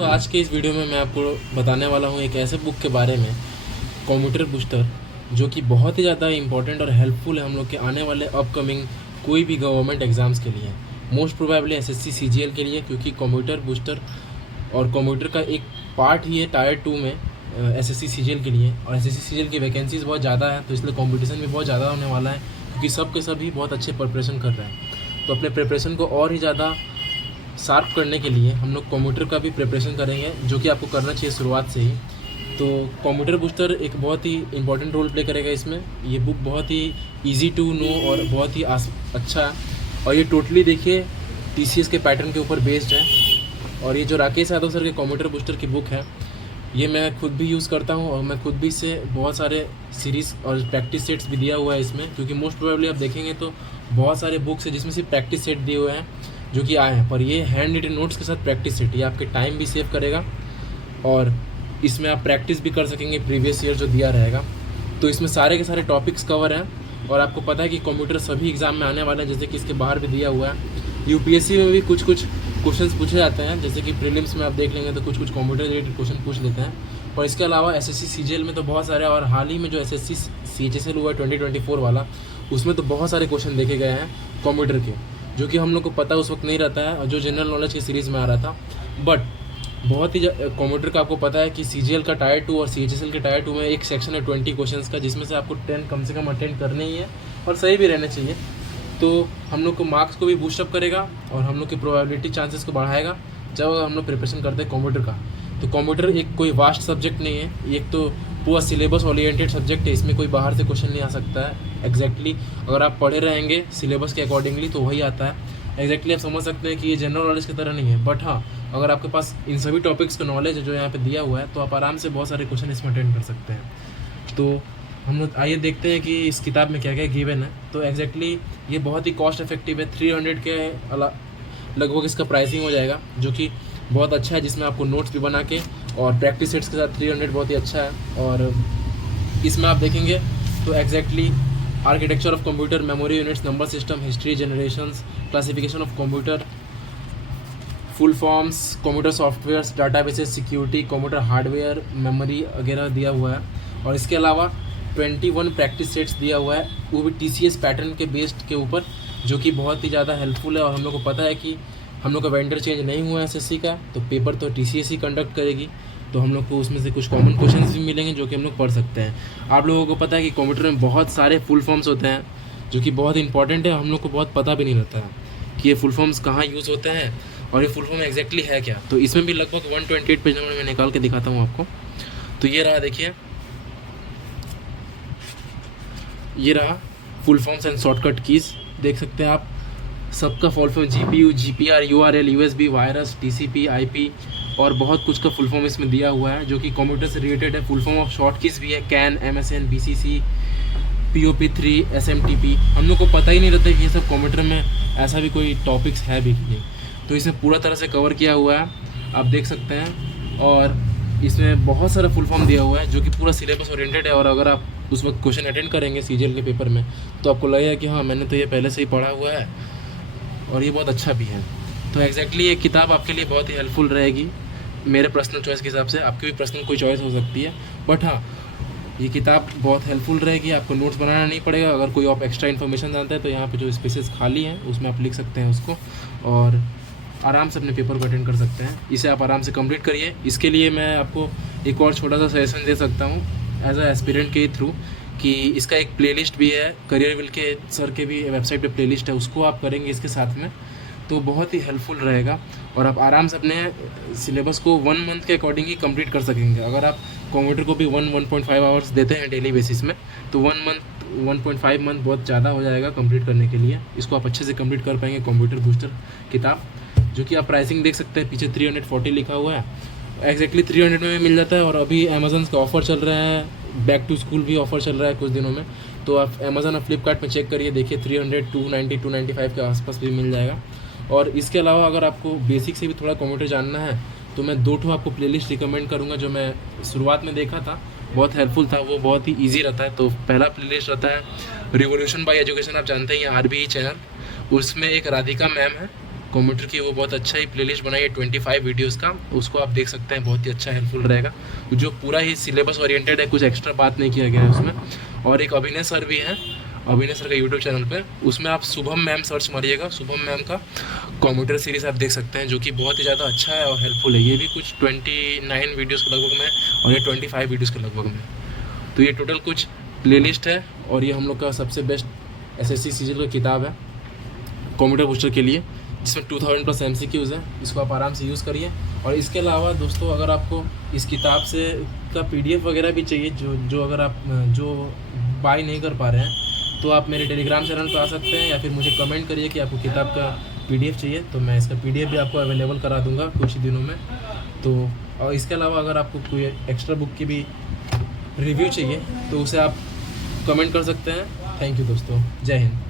दोस्तों, आज के इस वीडियो में मैं आपको बताने वाला हूँ एक ऐसे बुक के बारे में, कंप्यूटर बूस्टर, जो कि बहुत ही ज़्यादा इंपॉर्टेंट और हेल्पफुल है हम लोग के आने वाले अपकमिंग कोई भी गवर्नमेंट एग्ज़ाम्स के लिए। मोस्ट प्रोबेबली एसएससी सीजीएल के लिए, क्योंकि कंप्यूटर बूस्टर और कंप्यूटर का एक पार्ट ही है टायर 2 में एसएससी सीजीएल के लिए। और एसएससी सीजीएल की वैकेंसीज बहुत ज़्यादा है, तो इसलिए कॉम्पिटिशन भी बहुत ज़्यादा होने वाला है, क्योंकि सब के सभी बहुत अच्छे प्रिपरेशन कर रहे हैं। तो अपने प्रिपरेशन को और ही ज़्यादा शार्प करने के लिए हम लोग कंप्यूटर का भी प्रिपरेशन करेंगे, जो कि आपको करना चाहिए शुरुआत से ही। तो कंप्यूटर बूस्टर एक बहुत ही इंपॉर्टेंट रोल प्ले करेगा इसमें। ये बुक बहुत ही इजी टू नो और बहुत ही अच्छा है, और ये टोटली देखिए टीसीएस के पैटर्न के ऊपर बेस्ड है। और ये जो राकेश यादव सर के कंप्यूटर बूस्टर की बुक है, ये मैं खुद भी यूज़ करता हूँ, और मैं खुद भी इससे बहुत सारे सीरीज़ और प्रैक्टिस सेट्स भी दिया हुआ है इसमें। क्योंकि मोस्ट प्रोबेबली आप देखेंगे तो बहुत सारे बुक्स है जिसमें सिर्फ प्रैक्टिस सेट दिए हुए हैं जो कि आए हैं, पर ये हैंड रिटन नोट्स के साथ प्रैक्टिस सेट, ये आपके टाइम भी सेव करेगा और इसमें आप प्रैक्टिस भी कर सकेंगे प्रीवियस ईयर जो दिया रहेगा। तो इसमें सारे के सारे टॉपिक्स कवर हैं, और आपको पता है कि कंप्यूटर सभी एग्ज़ाम में आने वाले हैं, जैसे कि इसके बाहर भी दिया हुआ है। यूपीएससी में भी कुछ क्वेश्चंस पूछे जाते हैं, जैसे कि प्रीलिम्स में आप देख लेंगे तो कुछ कंप्यूटर रिलेटेड क्वेश्चन पूछ लेते हैं। और इसके अलावा एसएससी सीजीएल में तो बहुत सारे, और हाल ही में जो एसएससी सीएचएसएल हुआ 2024 वाला, उसमें तो बहुत सारे क्वेश्चन देखे गए हैं कंप्यूटर के, जो कि हम लोग को पता उस वक्त नहीं रहता है, और जो जनरल नॉलेज की सीरीज़ में आ रहा था। बट बहुत ही कंप्यूटर का आपको पता है कि सीजीएल का टायर 2 और सीएचएसएल के टायर 2 में एक सेक्शन है 20 क्वेश्चंस का, जिसमें से आपको 10 कम से कम अटेंड करने ही है, और सही भी रहने चाहिए। तो हम लोग को मार्क्स को भी बूस्टअप करेगा, और हम लोग की प्रोबेबिलिटी चांसेस को बढ़ाएगा जब हम लोग प्रिपरेशन करते हैं कंप्यूटर का। तो कंप्यूटर एक कोई वास्ट सब्जेक्ट नहीं है, एक तो पूरा सिलेबस ओरिएंटेड सब्जेक्ट है, इसमें कोई बाहर से क्वेश्चन नहीं आ सकता है। एग्जैक्टली अगर आप पढ़े रहेंगे सिलेबस के अकॉर्डिंगली तो वही आता है। एग्जैक्टली आप समझ सकते हैं कि ये जनरल नॉलेज की तरह नहीं है, बट हाँ, अगर आपके पास इन सभी टॉपिक्स का नॉलेज है जो यहाँ पे दिया हुआ है, तो आप आराम से बहुत सारे क्वेश्चन इसमें अटेंड कर सकते हैं। तो हम लोग आइए देखते हैं कि इस किताब में क्या क्या गिवन है। तो एग्जैक्टली ये बहुत ही कॉस्ट इफेक्टिव है, 300 के लगभग इसका प्राइसिंग हो जाएगा, जो कि बहुत अच्छा है, जिसमें आपको नोट्स भी बना के और प्रैक्टिस सेट्स के साथ 300 बहुत ही अच्छा है। और इसमें आप देखेंगे तो exactly architecture of computer, memory units, number system, history, generations, classification of computer, full forms, computer softwares, databases, security, computer hardware, memory वगैरह दिया हुआ है। और इसके अलावा 21 प्रैक्टिस सेट्स दिया हुआ है, वो भी टीसीएस पैटर्न के बेस्ड के ऊपर, जो कि बहुत ही ज़्यादा हेल्पफुल है। और हम लोग को पता है कि हम लोग का वेंडर चेंज नहीं हुआ है एसएससी का, तो पेपर तो टीसीएस ही कंडक्ट करेगी, तो हम लोग को उसमें से कुछ कॉमन क्वेश्चंस भी मिलेंगे जो कि हम लोग पढ़ सकते हैं। आप लोगों को पता है कि कंप्यूटर में बहुत सारे फुल फॉर्म्स होते हैं, जो कि बहुत इंपॉर्टेंट है, हम लोग को बहुत पता भी नहीं रहता है कि ये फुल फॉर्म्स कहाँ यूज़ होते हैं और ये फुल फॉर्म एग्जैक्टली है क्या। तो इसमें भी लगभग 128 पेज में मैं निकाल के दिखाता हूँ आपको। तो ये रहा, देखिए, ये रहा full forms and shortcut keys, देख सकते हैं आप। सबका full form GPU, GPR, URL, USB, virus, TCP, IP और बहुत कुछ का फुल फॉर्म इसमें दिया हुआ है, जो कि कंप्यूटर से रिलेटेड है। Full form of short keys भी है, कैन, एमएसएन, बीसीसी, पीओपी3, एसएमटीपी। हम लोग को पता ही नहीं रहता कि ये सब कंप्यूटर में ऐसा भी कोई टॉपिक्स है भी कि नहीं। तो इसमें पूरा तरह से कवर किया हुआ है, आप देख सकते हैं। और इसमें बहुत सारा फुल फॉर्म दिया हुआ है, जो कि पूरा सिलेबस ओरिएंटेड है। और अगर आप उस वक्त क्वेश्चन अटेंड करेंगे सीजीएल के पेपर में, तो आपको लगेगा कि हाँ, मैंने तो ये पहले से ही पढ़ा हुआ है, और ये बहुत अच्छा भी है। तो एग्जैक्टली ये किताब आपके लिए बहुत ही हेल्पफुल रहेगी, मेरे पर्सनल चॉइस के हिसाब से। आपकी भी पर्सनल कोई चॉइस हो सकती है, बट हाँ, ये किताब बहुत हेल्पफुल रहेगी। आपको नोट्स बनाना नहीं पड़ेगा। अगर कोई आप एक्स्ट्रा इन्फॉर्मेशन जानते हैं तो यहाँ पे जो स्पेसेस खाली हैं उसमें आप लिख सकते हैं उसको, और आराम से अपने पेपर को अटेंड कर सकते हैं। इसे आप आराम से कंप्लीट करिए। इसके लिए मैं आपको एक और छोटा सा सजेशन दे सकता हूँ एज अ एस्पिरेंट के थ्रू, कि इसका एक प्लेलिस्ट भी है, करियर विल के सर के भी वेबसाइट पे प्लेलिस्ट है, उसको आप करेंगे इसके साथ में, तो बहुत ही हेल्पफुल रहेगा। और आप आराम से अपने सिलेबस को 1 मंथ के अकॉर्डिंग ही कंप्लीट कर सकेंगे। अगर आप कंप्यूटर को भी 1.5 आवर्स देते हैं डेली बेसिस में, तो 1.5 मंथ बहुत ज़्यादा हो जाएगा कंप्लीट करने के लिए। इसको आप अच्छे से कंप्लीट कर पाएंगे कंप्यूटर बूस्टर किताब, जो कि आप प्राइसिंग देख सकते हैं, पीछे 340 लिखा हुआ है, एग्जैक्टली 300 में भी मिल जाता है। और अभी अमेज़न का ऑफ़र चल रहा है, बैक टू स्कूल भी ऑफ़र चल रहा है कुछ दिनों में, तो आप अमेज़न और फ्लिपकार्ट में चेक करिए, देखिए 300, 290, 295 के आसपास भी मिल जाएगा। और इसके अलावा अगर आपको बेसिक से भी थोड़ा कंप्यूटर जानना है, तो मैं 2 आपको प्लेलिस्ट रिकमेंड करूँगा, जो मैं शुरुआत में देखा था, बहुत हेल्पफुल था, वो बहुत ही ईजी रहता है। तो पहला प्लेलिस्ट रहता है रिवोल्यूशन बाय एजुकेशन, आप जानते हैं ये आरबीई चैनल, उसमें एक राधिका मैम है, कंप्यूटर की वो बहुत अच्छा ही प्लेलिस्ट बनाई है 25 वीडियोस का, उसको आप देख सकते हैं, बहुत ही अच्छा हेल्पफुल रहेगा, जो पूरा ही सिलेबस ओरिएंटेड है, कुछ एक्स्ट्रा बात नहीं किया गया है उसमें। और एक अभिनय सर भी हैं, अभिनय सर का यूट्यूब चैनल पे, उसमें आप शुभम मैम सर्च मारिएगा, शुभम मैम का कंप्यूटर सीरीज़ आप देख सकते हैं, जो कि बहुत ही ज़्यादा अच्छा है और हेल्पफुल है। ये भी कुछ 29 वीडियोज़ के लगभग में और ये 25 वीडियोज़ के लगभग में। तो ये टोटल कुछ प्लेलिस्ट है और ये हम लोग का सबसे बेस्ट SSC सीजन का किताब है कंप्यूटर बूस्टर के लिए, जिसमें 2000+ MCQs है। इसको आप आराम से यूज़ करिए। और इसके अलावा दोस्तों, अगर आपको इस किताब से का PDF वगैरह भी चाहिए, जो अगर आप जो बाय नहीं कर पा रहे हैं, तो आप मेरे टेलीग्राम चैनल पर आ सकते हैं, या फिर मुझे कमेंट करिए कि आपको किताब का PDF चाहिए, तो मैं इसका PDF भी आपको अवेलेबल करा दूंगा कुछ ही दिनों में। तो और इसके अलावा अगर आपको कोई एक्स्ट्रा बुक की भी रिव्यू चाहिए, तो उसे आप कमेंट कर सकते हैं। थैंक यू दोस्तों, जय हिंद।